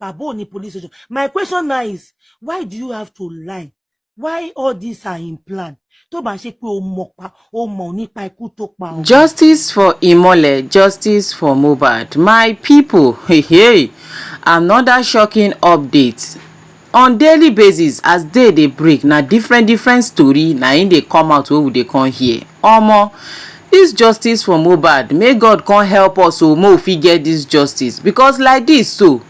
Baba ò ní police station. My question now is, why do you have to lie? Why all these are in plan? Tó bá ṣe pé o mọ̀ nípa ikú tó pa o. Justice for Imole, justice for Mohbad. My people, hey, another shocking update. On daily basis, as day dey break, na different story na im dey come out wey we dey come hear. Omo, this justice for Mohbad, may God come help us so make we fit get this justice, because like this so,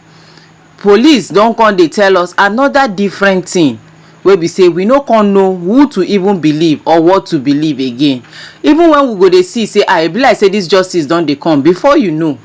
police don come dey tell us another different thing wey be say we no come know who to even believe or what to believe again. Even when we go dey see say e be like say this justice don dey come, before you know,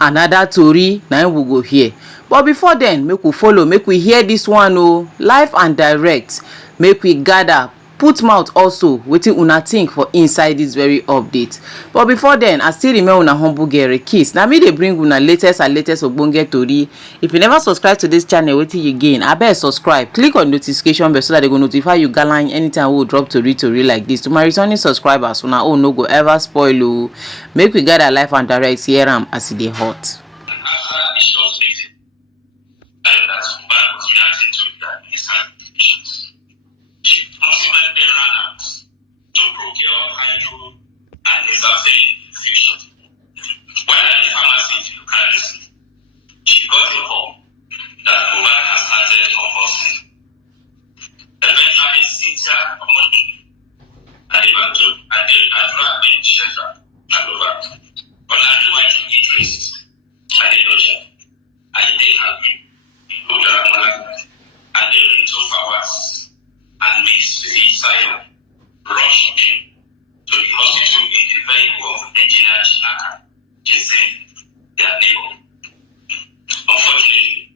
another tori na im we go hear. But before then, make we follow, make we hear this one live and direct. Make we gather, put mouth also wetin una think for inside this very update. But before then, I still remain una humble girl Kiss. Na me dey bring una latest ogbonge tori. If you never subscribe to this channel, wetin you gain? Abeg subscribe, click on notification bell so that they go notify you gallant anytime we drop tori like this. To my returning subscribers, una own no go ever spoil o. Make we gather live and direct, hear am as e dey hot. When at the pharmacy in Bucharest, she got a call that Oba has started convulsing. Eventually, Cynthia Omodu and the Adura Ben Shefra and Oba, Olajuwaju Idris, and the Doja, and they have been Oda Malak, and they Rito Fawaz, and Miss Isaiah rushed in to the hospital in the vehicle of Engineer Chinaka, chasing their neighbor. Unfortunately,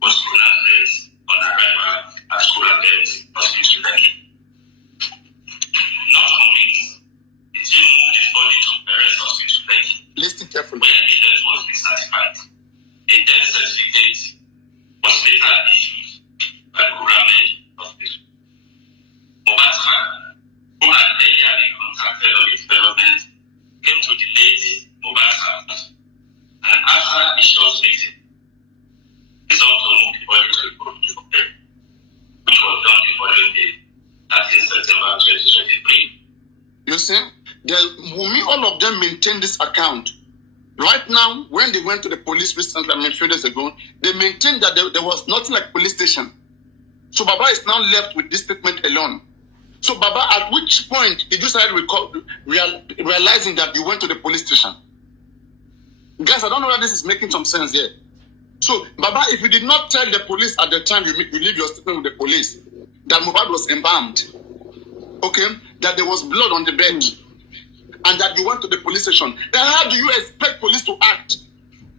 was pronounced on arrival at school attendance hospital Lekki. Not convinced, the team moved his body to Perez Hospital Lekki. Listen carefully. Where the death was recertified. A death certificate was later issued by Kuramed Hospital. Mohbad's father, who had earlier been contacted on the development, came to the late Mohbad's house, and after a short meeting, resolved to move the body to the hospital for burial, which was done the following day, 13 September 2023. You see, Wummi, all of them maintain this account. Right now, when they went to the police recently, a few days ago, they maintained that there was nothing like police station. So Baba is now left with this statement alone. So Baba, at which point did you start realizing that you went to the police station? Guys, I don't know whether this is making some sense here. So Baba, if you did not tell the police at the time you leave your statement with the police that Mohbad was embalmed, okay, that there was blood on the bed, and that you went to the police station, then how do you expect police to act?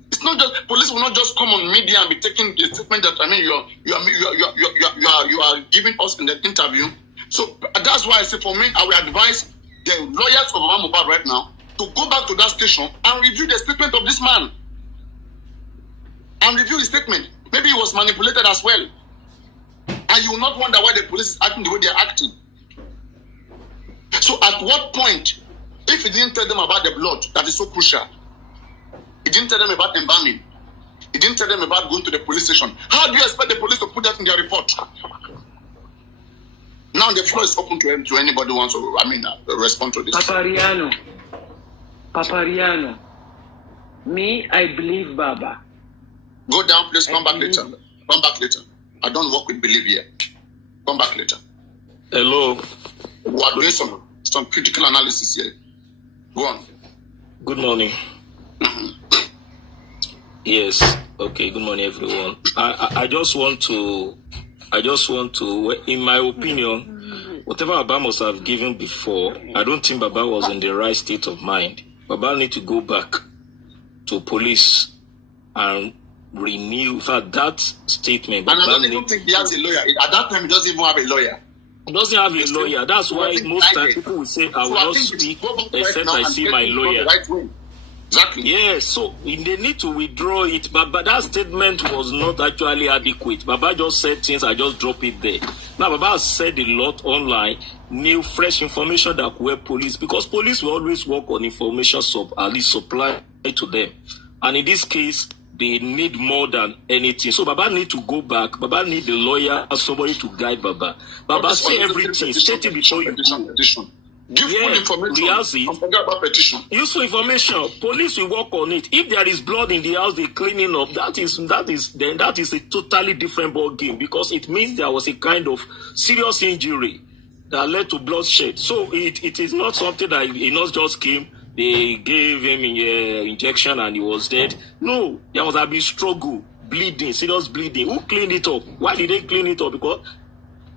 It's not just police will not just come on media and be taking the statement that you are giving us in the interview. So that's why I say, for me, I will advise the lawyers of Mohbad right now to go back to that station and review the statement of this man. And review his statement. Maybe he was manipulated as well. And you will not wonder why the police is acting the way they are acting. So at what point, if he didn't tell them about the blood, that is so crucial, he didn't tell them about embalming, he didn't tell them about going to the police station, how do you expect the police to put that in their report? Now the floor is open to anybody who wants to, respond to this. Papariano, me, I believe Baba. Go down, please, come back later. Come back later. I don't work with belief here. Come back later. Hello. We are doing some critical analysis here. Go on. Good morning. Yes. Okay. Good morning, everyone. I just want to, in my opinion, whatever Baba must have given before, I don't think Baba was in the right state of mind. Baba need to go back to police and renew that statement. And I don't even think he has a lawyer. At that time, he doesn't even have a lawyer. He doesn't have a lawyer. That's why most times people will say, I will not speak except I see my lawyer. Exactly. Yes, so they need to withdraw it, but that statement was not actually adequate. Baba just said things, I just drop it there. Now, Baba has said a lot online, new, fresh information that we're police, because police will always work on information, at least supply to them. And in this case, they need more than anything. So Baba need to go back. Baba need a lawyer or somebody to guide Baba. Baba say everything, state it before you go. Petition. Give full information. And forget about petition. Useful information. Police will work on it. If there is blood in the house, they cleaning up. That is a totally different ball game, because it means there was a kind of serious injury that led to bloodshed. So it is not something that a nurse just came, they gave him an injection and he was dead. No, there was a big struggle, bleeding, serious bleeding. Who cleaned it up? Why did they clean it up? Because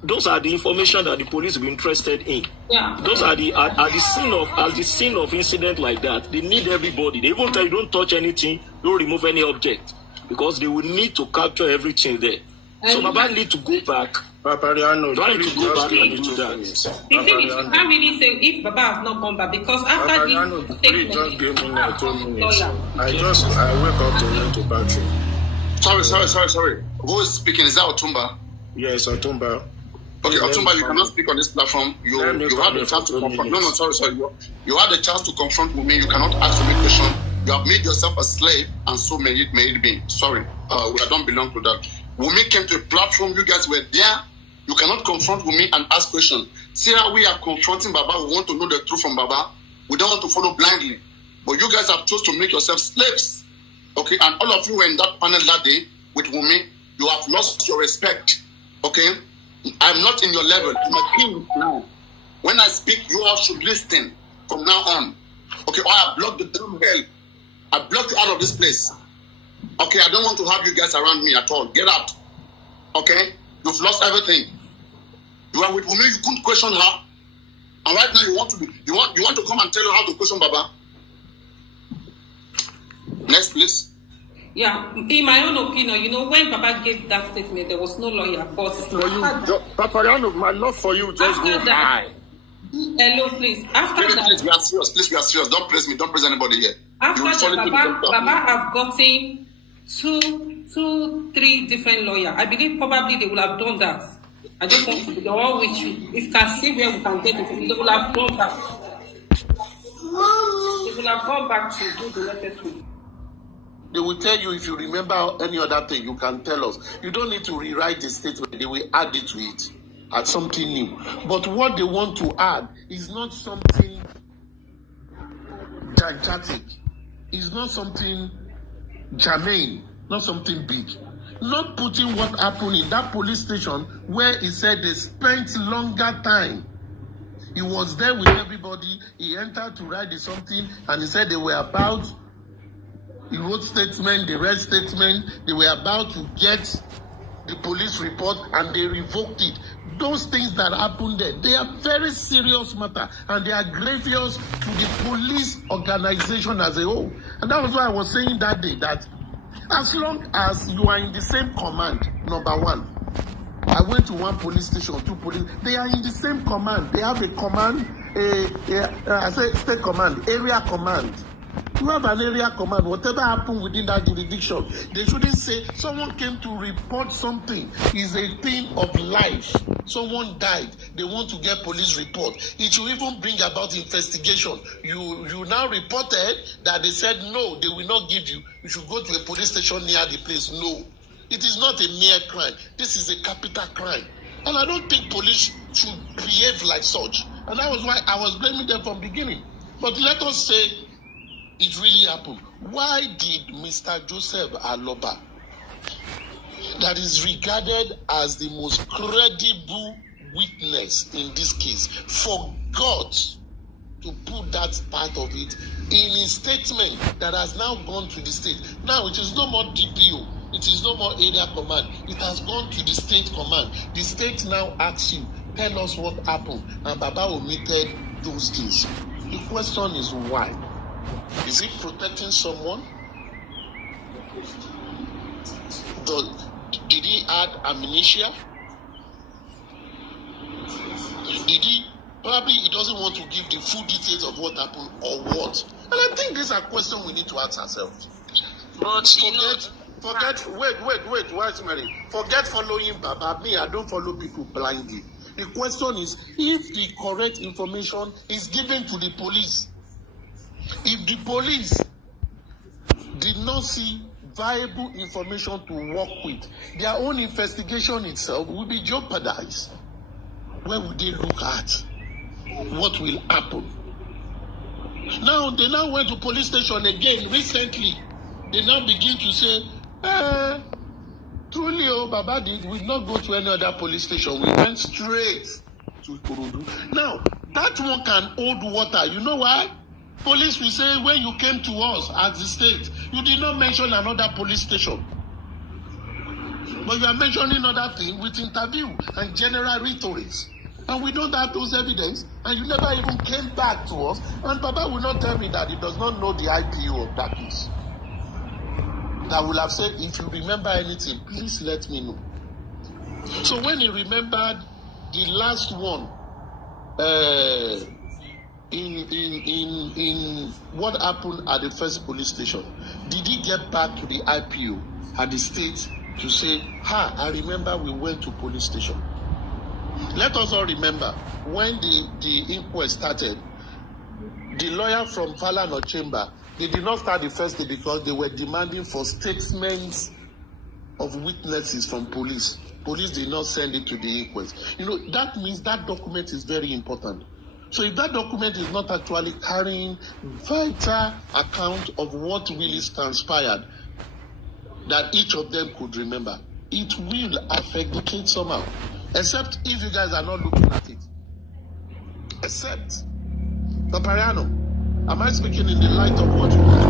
those are the information that the police will be interested in. Yeah. Those are the scene of incident like that. They need everybody. They even tell you don't touch anything, don't remove any object, because they will need to capture everything there. So Baba need to go back. Papariano, need to go back and do that. The thing is, you can't really say if Baba has not gone back, because after this please just give me 2 minutes. lawyer. I wake up to went to bathroom. Sorry. Who is speaking? Is that Otumba? Yes, Otumba. Okay, Otumba, you cannot speak on this platform. You had the chance to confront. No, sorry. You had the chance to confront Wummi. You cannot ask me question. You have made yourself a slave, and so may it be. Sorry, I don't belong to that. Wummi came to a platform. You guys were there. You cannot confront Wummi and ask questions. See how we are confronting Baba. We want to know the truth from Baba. We don't want to follow blindly. But you guys have chosen to make yourselves slaves. Okay, and all of you were in that panel that day with Wummi. You have lost your respect. Okay. I'm not in your level. I'm a king now. When I speak, you all should listen from now on. Okay, or I block the damn hell. I block you out of this place. Okay, I don't want to have you guys around me at all. Get out. Okay? You've lost everything. You are with Wummi, you couldn't question her. And right now you want to come and tell her how to question Baba. Next, please. Yeah, in my own opinion, when Baba gave that statement, there was no lawyer. But Papariano, my love for you just go high. Hello, please. After that, please, we are serious. Please, we are serious. Don't praise me. Don't praise anybody here. After that, Baba have gotten 2, 3 different lawyers. I believe probably they will have done that. I just want to be the one with you. If you can see where we can get it, they will have done that. They will have gone back to do the necessary. They will tell you, if you remember any other thing, you can tell us. You don't need to rewrite the statement. They will add it to it, add something new. But what they want to add is not something gigantic. It's not something germane, not something big. Not putting what happened in that police station where he said they spent longer time. He was there with everybody. He entered to write something and he said they were about... He wrote statement, they read statement, they were about to get the police report and they revoked it. Those things that happened there, they are very serious matter and they are grievous to the police organization as a whole. And that was why I was saying that day that as long as you are in the same command, number one, I went to one police station, 2 police, they are in the same command. They have a command, I say state command, area command. You have an area command. Whatever happened within that jurisdiction, they shouldn't say someone came to report something. It's a thing of life. Someone died. They want to get police report. It should even bring about investigation. You now reported that they said no, they will not give you. You should go to a police station near the place. No, it is not a mere crime. This is a capital crime, and I don't think police should behave like such. And that was why I was blaming them from the beginning. But let us say it really happened. Why did Mr. Joseph Aloba, that is regarded as the most credible witness in this case, forgot to put that part of it in his statement that has now gone to the state? Now it is no more DPO, it is no more area command, it has gone to the state command. The state now asks you, tell us what happened, and Baba omitted those things. The question is why? Is he protecting someone? Did he add amnesia? Did he? Probably he doesn't want to give the full details of what happened or what. And I think these are questions we need to ask ourselves. But wait, wise Mary. Forget following Baba. Me, I don't follow people blindly. The question is, if the correct information is given to the police, if the police did not see viable information to work with, their own investigation itself will be jeopardized. Where would they look at? What will happen? Now, they now went to police station again recently. They now begin to say, truly, Baba did not go to any other police station. We went straight to Ikorodu. Now, that one can hold water. You know why? Police will say, when you came to us as the state, you did not mention another police station. But you are mentioning other things with interview and general rhetorics. And we don't have those evidence, and you never even came back to us. And Baba will not tell me that he does not know the IPO of that case. That will have said, if you remember anything, please let me know. So when he remembered the last one, in what happened at the first police station, did he get back to the IPO at the state to say, I remember we went to police station? Let us all remember, when the inquest started, the lawyer from Falana Chamber, they did not start the first day because they were demanding for statements of witnesses from police. Police did not send it to the inquest. You know, that means that document is very important. So if that document is not actually carrying vital account of what really transpired, that each of them could remember, it will affect the case somehow. Except if you guys are not looking at it. Except, Papariano, am I speaking in the light of what you want to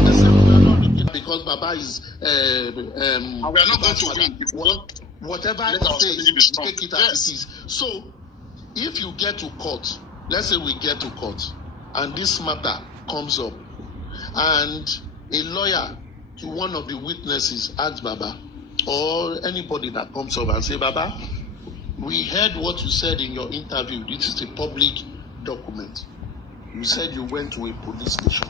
do? Except we are not looking because Baba is... we are not going to win. Whatever it says, take it as it is. So, if you get to court, let's say we get to court, and this matter comes up, and a lawyer to one of the witnesses asks Baba, or anybody that comes up and say, Baba, we heard what you said in your interview. This is a public document. You said you went to a police station.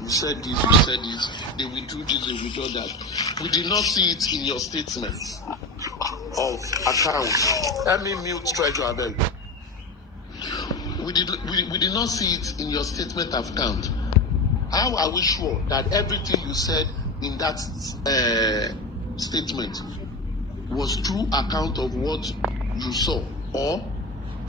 You said this, you said this. They will do this, they will do that. We did not see it in your statements of account. Let me mute Treasure Abel. We did not see it in your statement of account. How are we sure that everything you said in that statement was true account of what you saw, or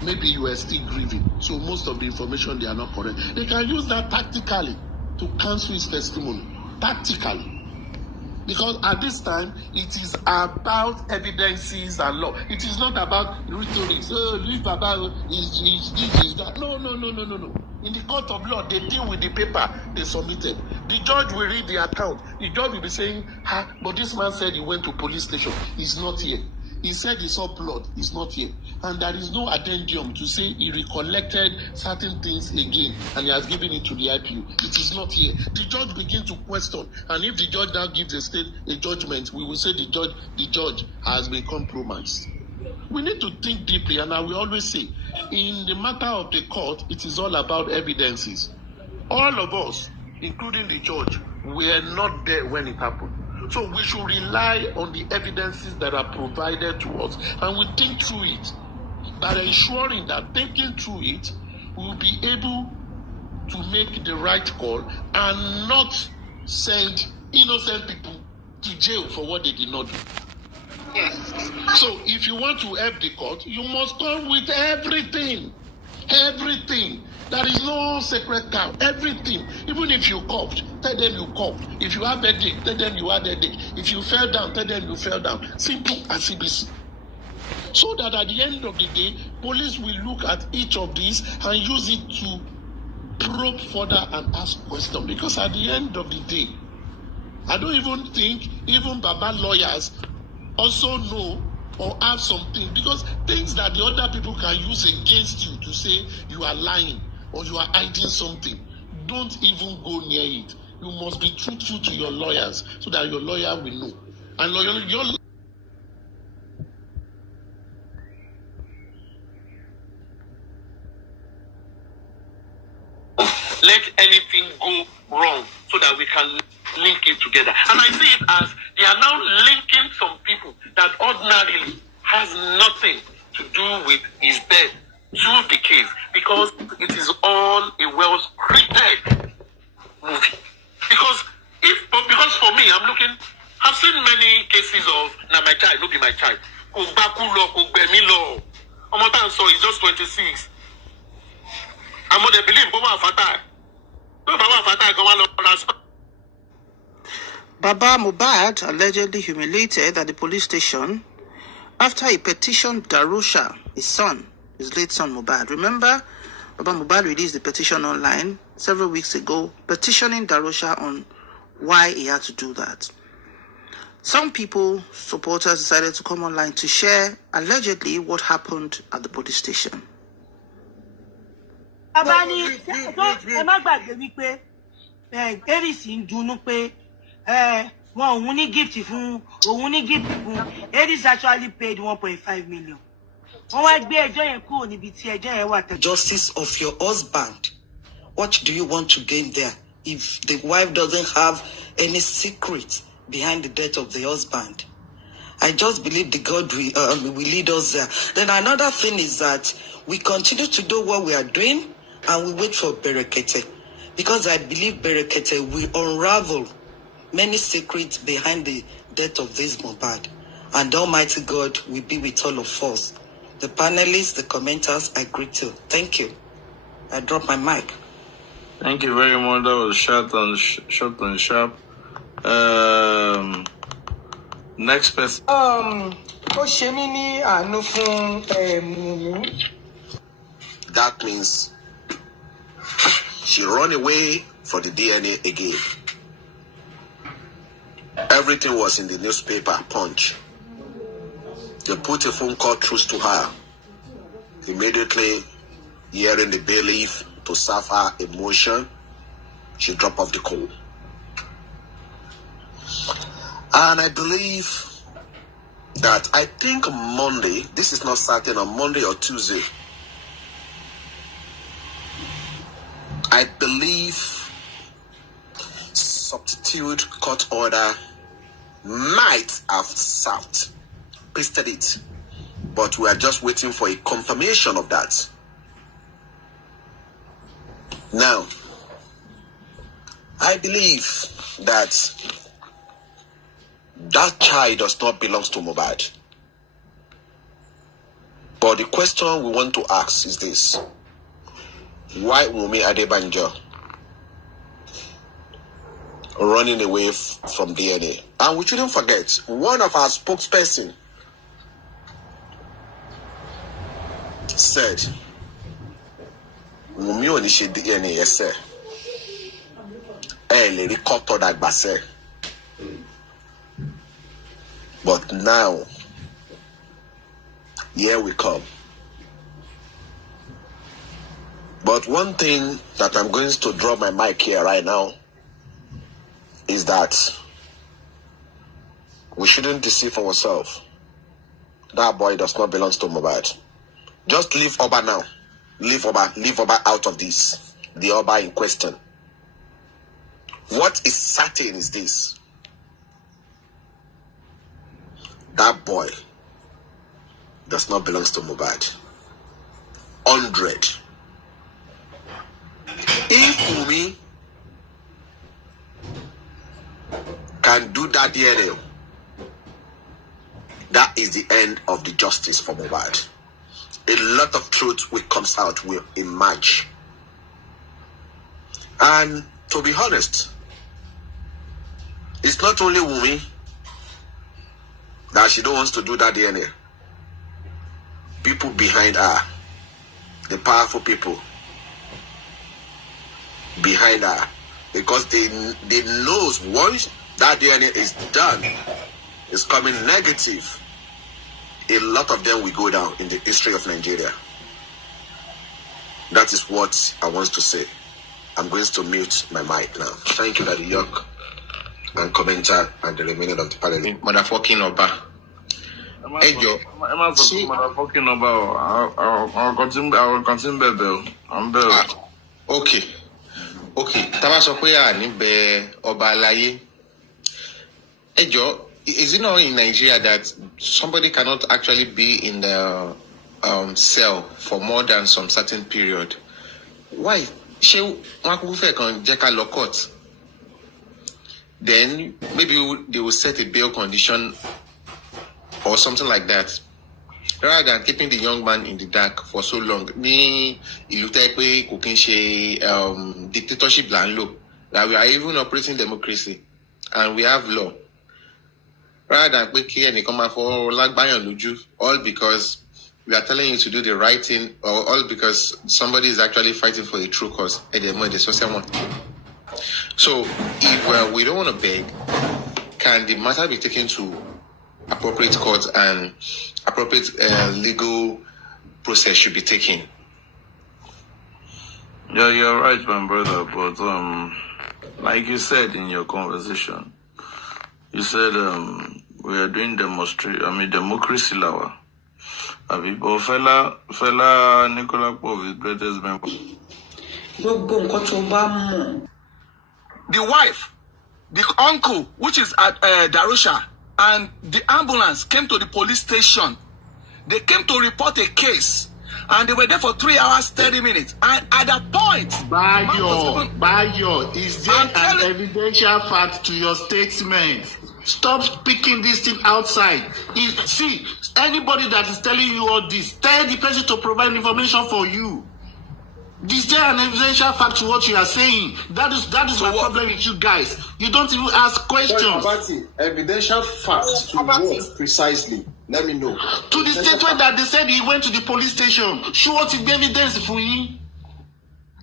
maybe you were still grieving, so most of the information they are not correct? They can use that tactically to cancel his testimony, tactically, because at this time it is about evidences and law. It is not about rhetoric. Leave Baba is this is that. No. In the court of law, they deal with the paper they submitted. The judge will read the account. The judge will be saying, but this man said he went to police station. He's not here. He said he saw blood. He's not here. And there is no addendum to say he recollected certain things again and he has given it to the IPU. It is not here. The judge begins to question. And if the judge now gives the state a judgment, we will say the judge has been compromised. We need to think deeply, and I will always say, in the matter of the court, it is all about evidences. All of us, including the judge, were not there when it happened. So we should rely on the evidences that are provided to us, and we think through it. By ensuring that thinking through it, we will be able to make the right call and not send innocent people to jail for what they did not do. So if you want to help the court, you must come with everything. Everything. There is no sacred cow. Everything. Even if you coughed, tell them you coughed. If you have headache, tell them you had headache. If you fell down, tell them you fell down. Simple as CBC. So that at the end of the day, police will look at each of these and use it to probe further and ask questions. Because at the end of the day, I don't even think even Baba lawyers also know or have something, because things that the other people can use against you to say you are lying or you are hiding something, don't even go near it. You must be truthful to your lawyers so that your lawyer will know. And your let anything go wrong so that we can link it together. And I see it as they are now linking some people that ordinarily has nothing to do with his death to the case, because it is all a well-scripted movie. Because for me, I've seen many cases of my child, no be my child. So he's just 26. I'm going to believe Baba Mohbad allegedly humiliated at the police station after he petitioned Darosha, his late son Mohbad. Remember, Baba Mohbad released the petition online several weeks ago, petitioning Darosha on why he had to do that. Some supporters decided to come online to share allegedly what happened at the police station. Eris actually paid 1.5 million. Justice of your husband. What do you want to gain there? If the wife doesn't have any secret behind the death of the husband, I just believe the God will lead us there. Then another thing is that we continue to do what we are doing and we wait for Berekete, because I believe Berekete will unravel many secrets behind the death of this Mohbad, and Almighty God will be with all of us. The panelists, the commenters, I greet you. Thank you. I drop my mic. Thank you very much. That was short and sharp. Next person. That means she ran away for the DNA again. Everything was in the newspaper, Punch. They put a phone call through to her. Immediately, hearing the bailiff to serve her a motion, she dropped off the call. And I believe that I think Monday, this is not certain, on Monday or Tuesday, I believe substitute court order might have served, pasted it, but we are just waiting for a confirmation of that. Now, I believe that that child does not belong to Mohbad. But the question we want to ask is this: why Wummi Adebanjo running away from DNA? And we shouldn't forget, one of our spokesperson said, Wummi onishe DNA, yes sir. But now, here we come. But one thing that I'm going to drop my mic here right now is that we shouldn't deceive ourselves. That boy does not belong to Mohbad. Just leave Oba now. Leave Oba out of this. The Oba in question. What is certain is this: that boy does not belong to Mohbad. 100. If Wummi can do that DNA, that is the end of the justice for Mohbad. A lot of truth will come out, will emerge. And to be honest, it's not only Wummi that she don't want to do that DNA. People behind her, the powerful people behind her, because they knows once that DNA is done, it's coming negative, a lot of them will go down in the history of Nigeria. That is what I want to say. I'm going to mute my mic now. Thank you, Daddy York, and commenter, and the remainder of the panel. Motherfucking Oba. Hey, Joe. See, motherfucking Oba. I'll continue, baby. I'm better. Okay. Taba sọ pé a ní bẹ̀ Ọba Aláyé. Hey, Joe. Is it not in Nigeria that somebody cannot actually be in the cell for more than some certain period? Why? The then maybe they will set a bail condition or something like that, rather than keeping the young man in the dark for so long. Ní ìlú tẹ́ pé kò kí n ṣe dictatorship là ń lò, that we are even operating democracy and we have law. Rather than pé kí ẹnìkan máa fọwọ́ lágbáyàn lójú, all because we are telling you to do the right thing, or all because somebody is actually fighting for a true cause. So if we don't want to beg, can the matter be taken to appropriate courts and appropriate legal process should be taken? Yeah, you're right, my brother. But like you said in your conversation, you said we are doing democracy law. But fella Nicola Pov is greatest member. The wife, the uncle, which is at Darosha, and the ambulance came to the police station. They came to report a case, and they were there for 3 hours, 30 minutes. And at that point, Bayo, is there an evidential fact to your statement? Stop speaking this thing outside. See, anybody that is telling you all this, tell the person to provide information for you. Is there an evidential fact to what you are saying? That is so my problem with you guys. You don't even ask questions. Evidential fact to what precisely? Let me know. To the statement that they said he went to the police station. Show what the evidence for you.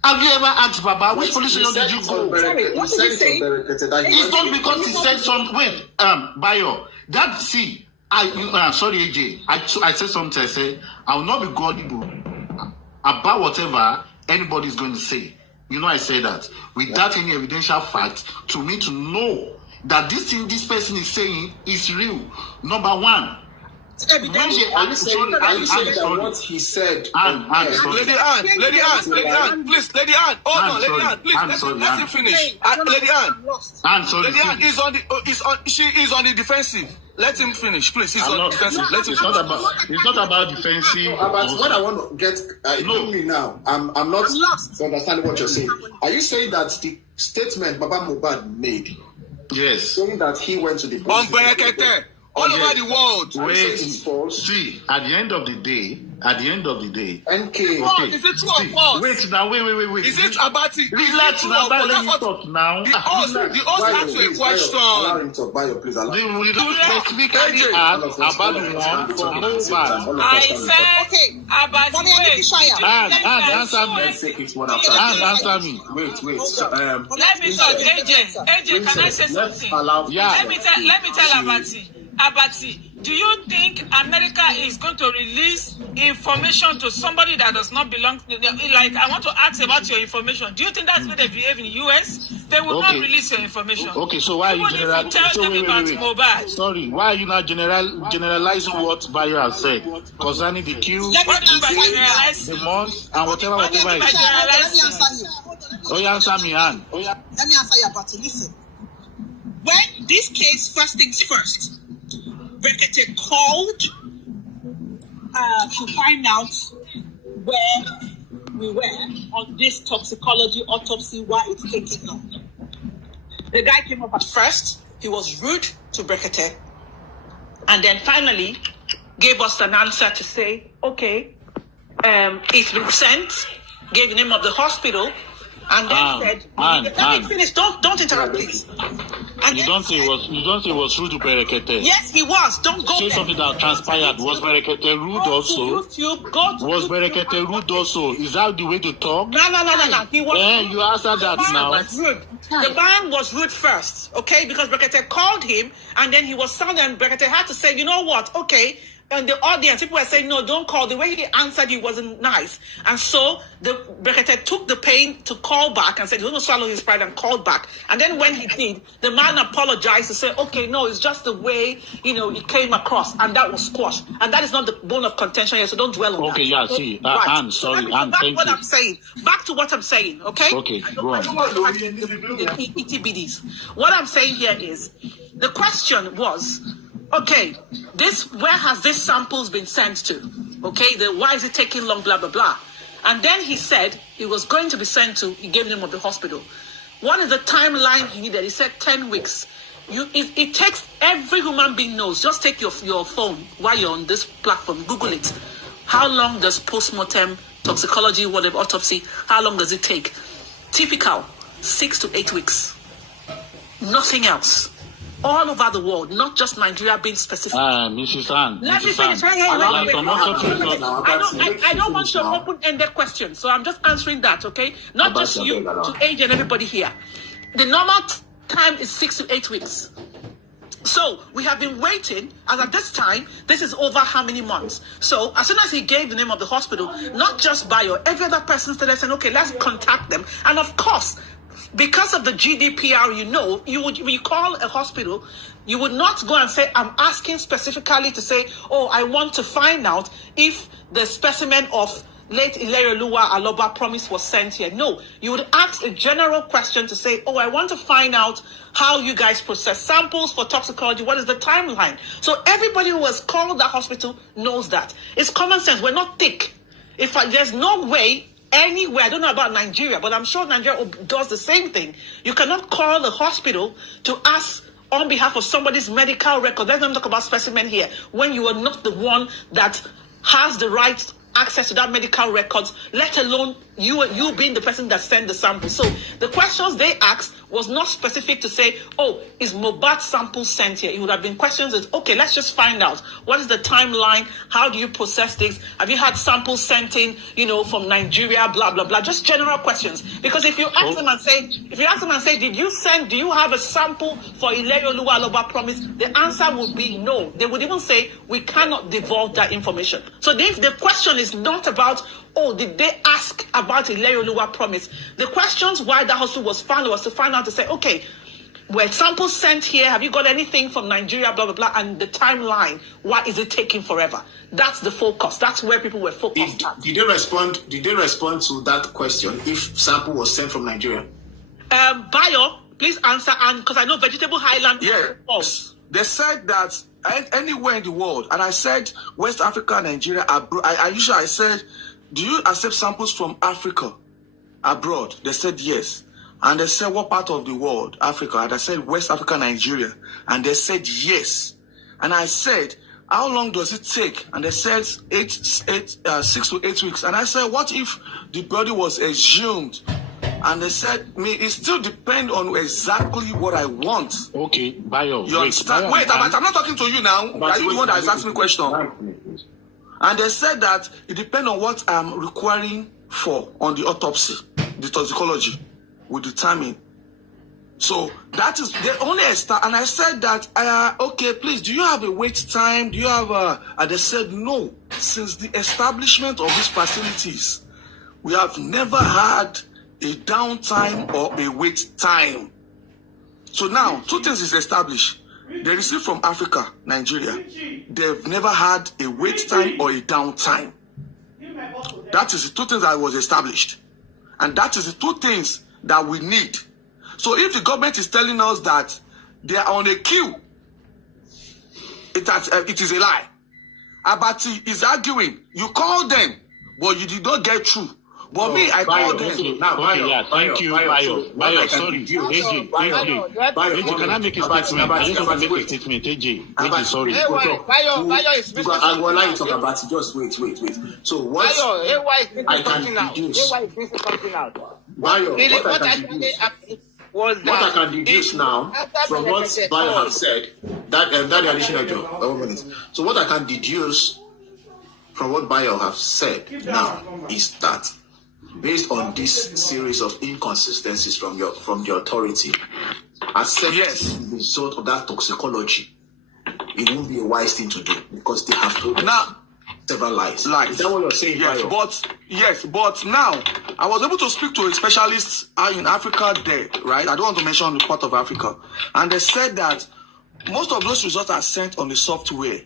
Have you ever asked Baba which police station did you go? Sorry, what did he say? It's not because he said something. Wait, Bayo. Sorry, AJ. I said something. I said I will not be gullible about whatever anybody is going to say. You know, I say that without any evidential fact to me to know that this thing this person is saying is real. Number one. Are you saying that what he said? Lady Anne, please, Lady Anne, hold on, Lady Anne, please, let him finish. Lady Anne she is on the defensive. Let him finish, please. He's on the defensive. It's not about defensive. But what I want to get me now, I'm not understanding what you're saying. Are you saying that the statement Baba Mohbad made? Yes. Saying that he went to the police all over the world. Wait, see, at the end of the day, NK. Okay. Is it true or false? Wait now, wait. Is it Abati? Relax now, let me talk now. The host asked you a question. Allow him to buy your place. We don't specifically ask about the one for Mohbad. I said, okay, Abati, answer me. Wait. Let me talk, AJ, can I say something? Let me tell Abati, do you think America is going to release information to somebody that does not belong to them? Like, I want to ask about your information. Do you think that's the way they behave in the US? They will not release your information. Okay, so why are you wait. Sorry, why are you not generalizing what Bayo has said concerning the queue, the month, and whatever Let me answer you. Oh, you answer me, Anne. Let me answer you, Abati. Listen. When this case, first things first, Brekete called to find out where we were on this toxicology autopsy, why it's taking long. The guy came up at first, he was rude to Brekete, and then finally gave us an answer to say, okay, it's been sent, gave the name of the hospital, and then said, let me finish, don't interrupt, please. And you don't say it was rude to Berekete. Yes, he was. Don't go say there. Something that transpired. Was Berekete rude also? Was Berekete rude also? Is that the way to talk? No. He was you answered that now. Rude. The man was rude first, okay? Because Berekete called him, and then he was sounding, and Berekete had to say, you know what, okay. And the audience, people were saying, no, don't call. The way he answered you wasn't nice. And so the Brekete took the pain to call back and said, he's going to swallow his pride, and called back. And then when he did, the man apologized to say, okay, no, it's just the way, it came across. And that was squashed. And that is not the bone of contention here, so don't dwell on that. Okay, yeah, see. Anne, sorry, Anne, thank you. Back to what I'm saying, okay? Okay, go on. ETBDs. What I'm saying here is, the question was, okay, where has this samples been sent to? Okay, why is it taking long, blah, blah, blah. And then he said it was going to be sent to, he gave the name of the hospital. What is the timeline he needed? He said 10 weeks. It takes, every human being knows. Just take your phone while you're on this platform. Google it. How long does post-mortem toxicology, whatever, autopsy, how long does it take? Typical, 6 to 8 weeks. Nothing else. All over the world, not just Nigeria being specific. Mrs. Ann. Let me finish. I don't want your open-ended question, so I'm just answering that, okay? Not just you, to age and everybody here. The normal time is 6 to 8 weeks. So we have been waiting, and at this time, this is over how many months? So as soon as he gave the name of the hospital, not just Bayo, every other person started saying, okay, let's contact them. And of course, because of the GDPR, you call a hospital, you would not go and say, I'm asking specifically to say, oh, I want to find out if the specimen of late Ileroluwa Aloba promise was sent here. No, you would ask a general question to say, oh, I want to find out how you guys process samples for toxicology. What is the timeline? So everybody who has called that hospital knows that. It's common sense. We're not thick. There's no way anywhere, I don't know about Nigeria, but I'm sure Nigeria does the same thing. You cannot call the hospital to ask on behalf of somebody's medical record. Let's not talk about specimen here, when you are not the one that has the right access to that medical records, let alone you being the person that sent the sample. So the questions they asked was not specific to say, oh, is Mohbad sample sent here? It would have been questions that, okay, let's just find out. What is the timeline? How do you process things? Have you had samples sent in, from Nigeria, blah, blah, blah? Just general questions. Because if you ask them and say, do you have a sample for Ileroluwa Aloba promise? The answer would be no. They would even say, we cannot divulge that information. So the question is not about, oh, did they ask about Ileroluwa promise? The questions why that hospital was found was to find out, to say, okay, were samples sent here? Have you got anything from Nigeria, blah, blah, blah? And the timeline, why is it taking forever? That's the focus. That's where people were focused at. Did they respond to that question if sample was sent from Nigeria? Bayo, please answer, and because I know Vegetable Highland. Yes. They said that anywhere in the world, and I said West Africa, Nigeria, abroad. I said, do you accept samples from Africa abroad? They said yes. And they said, what part of the world? Africa. And I said, West Africa, Nigeria. And they said yes. And I said, how long does it take? And they said 6 to 8 weeks. And I said, what if the body was exhumed? And they said, it still depends on exactly what I want. Okay, Bayo. You understand? Wait, I'm not talking to you now. Are you the one that is asking me a question? And they said that it depends on what I'm requiring for on the autopsy, the toxicology will determine. So that is the only start. And I said that, okay, please, do you have a wait time? Do you have and they said no. Since the establishment of these facilities, we have never had a downtime or a wait time. So now, two things is established. They receive from Africa, Nigeria. They've never had a wait time or a downtime. That is the two things that was established. And that is the two things that we need. So if the government is telling us that they are on a queue, it is a lie. Abati is arguing. You call them, but you did not get through. But me, I called them. Thank you, Bayo. Sorry, AJ, can I make a statement? I just want to make a statement, AJ, sorry. Bayo is speaking. I will allow you to talk about it. Just wait. So what I can deduce. Bayo, what I can deduce now from what Bayo has said, that additional job. So what I can deduce from what Bayo has said now is that, based on this series of inconsistencies from the authority, accepting the result of that toxicology, it won't be a wise thing to do because they have to several lies. Is that what you're saying? Yes, but now I was able to speak to a specialist in Africa there, right? I don't want to mention the part of Africa, and they said that most of those results are sent on the software.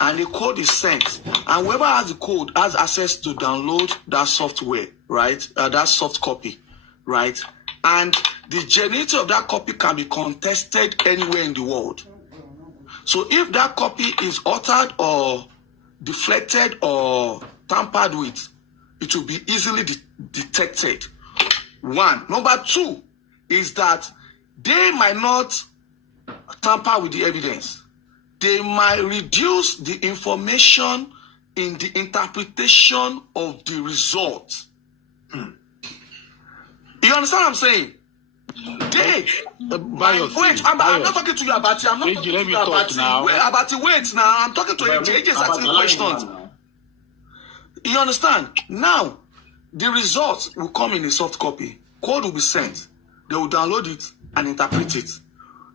And the code is sent, and whoever has the code has access to download that software, right? That soft copy, right? And the genuinity of that copy can be contested anywhere in the world. So if that copy is altered or deflected or tampered with, it will be easily detected. One. Number two, is that they might not tamper with the evidence. They might reduce the information in the interpretation of the result. You understand what I'm saying? They, wait, I'm not talking to you about it. I'm not talking to you about it. Wait now. I'm talking to AJ. AJ is asking questions. You understand? Now, the results will come in a soft copy. Code will be sent. They will download it and interpret it.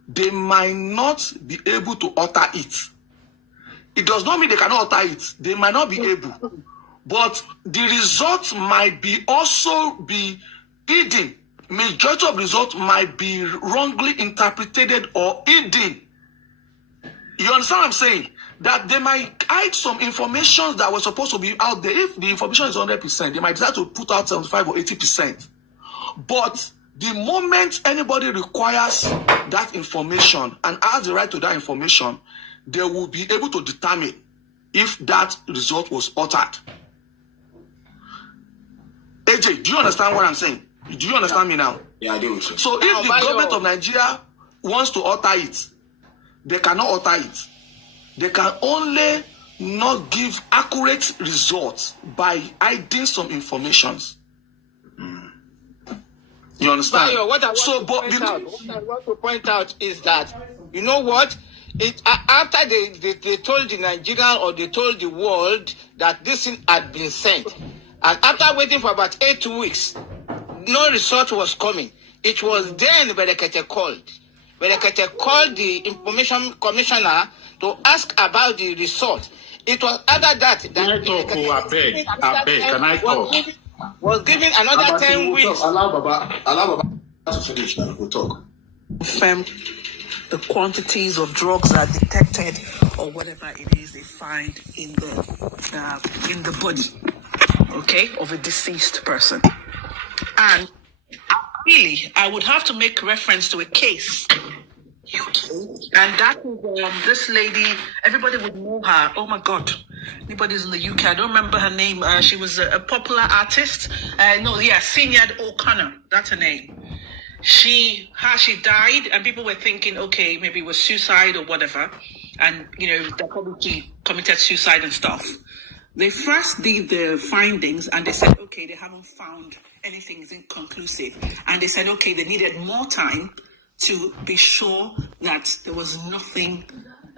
They might not be able to alter it. It does not mean they cannot alter it. They might not be able. But the results might be also be hidden. Majority of results might be wrongly interpreted or hidden. You understand what I'm saying? That they might hide some information that was supposed to be out there. If the information is 100%, they might decide to put out 75 or 80%. But the moment anybody requires that information and has the right to that information, they will be able to determine if that result was altered. AJ, do you understand what I'm saying? Do you understand me now? Yeah, I do. So if the government of Nigeria wants to alter it, they cannot alter it. They can only not give accurate results by hiding some informations. You understand? Bayo, what I want to point out is that, you know what? After they told the Nigerian or they told the world that this thing had been sent, and after waiting for about 8 weeks, no result was coming. It was then Berekete called. Berekete called the information commissioner to ask about the result. It was after that Can I talk? Was given another 10 weeks. Allow Baba to finish now. We'll talk. Confirmed the quantities of drugs are detected or whatever it is they find in the body, okay, of a deceased person. And really, I would have to make reference to a case. And that is this lady, everybody would know her. Oh my God. Anybody's in the UK, I don't remember her name. She was a popular artist. Sinead O'Connor, that's her name. How she died, and people were thinking, okay, maybe it was suicide or whatever. And, they probably committed suicide and stuff. They first did the findings and they said, okay, they haven't found anything inconclusive. And they said, okay, they needed more time to be sure that there was nothing,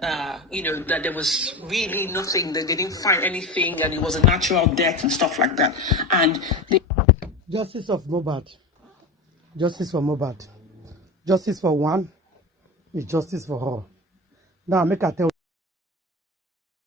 that there was really nothing, that they didn't find anything and it was a natural death and stuff like that. And Justice of Mohbad. Justice for Mohbad. Justice for one is justice for all. Now, make I tell